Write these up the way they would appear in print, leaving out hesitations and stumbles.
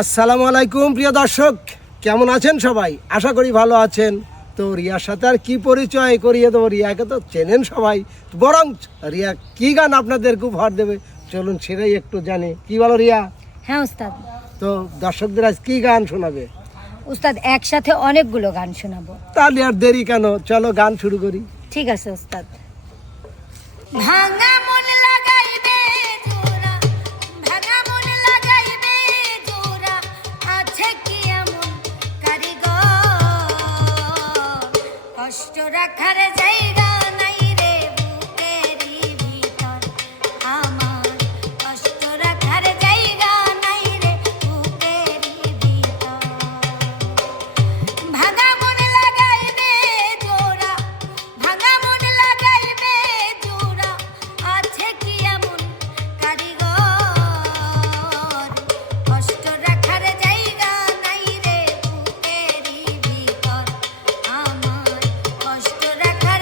আসসালামু আলাইকুম প্রিয় দর্শক, কেমন আছেন সবাই? আশা করি ভালো আছেন। তো রিয়ার সাথে আর কি পরিচয় করিয়ে দেবো, রিয়াকে তো চেনেন সবাই, বরং রিয়া কি গান আপনাদেরকে উপহার দেবে চলুন সেটাই একটু জানি। কি বলো রিয়া? হ্যাঁ উস্তাদ। তো দর্শকদের আজ কি গান শোনাবে? উস্তাদ একসাথে অনেকগুলো গান শোনাবো। তাহলে আর দেরি কেন, চলো গান শুরু করি। ঠিক আছে উস্তাদ। ভাঙা মন লাগাইবে জোড়া, ভাঙা মন লাগাইবে জোড়া, আছে কি এমন কারিগর, কষ্ট রাখার জায়গা নাই রে বুকেরই ভিতর আমার, কষ্ট রাখার জায়গা নাই রে বুকেরই ভিতর। ভাঙা মন লাগাইবে জোড়া, ভাঙা মন লাগাইবে জোড়া, আছে কি এমন কারিগর, কষ্ট রাখার জায়গা নাই রে বুকেরই ভিতর আমার, কষ্ট রাখার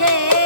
আছে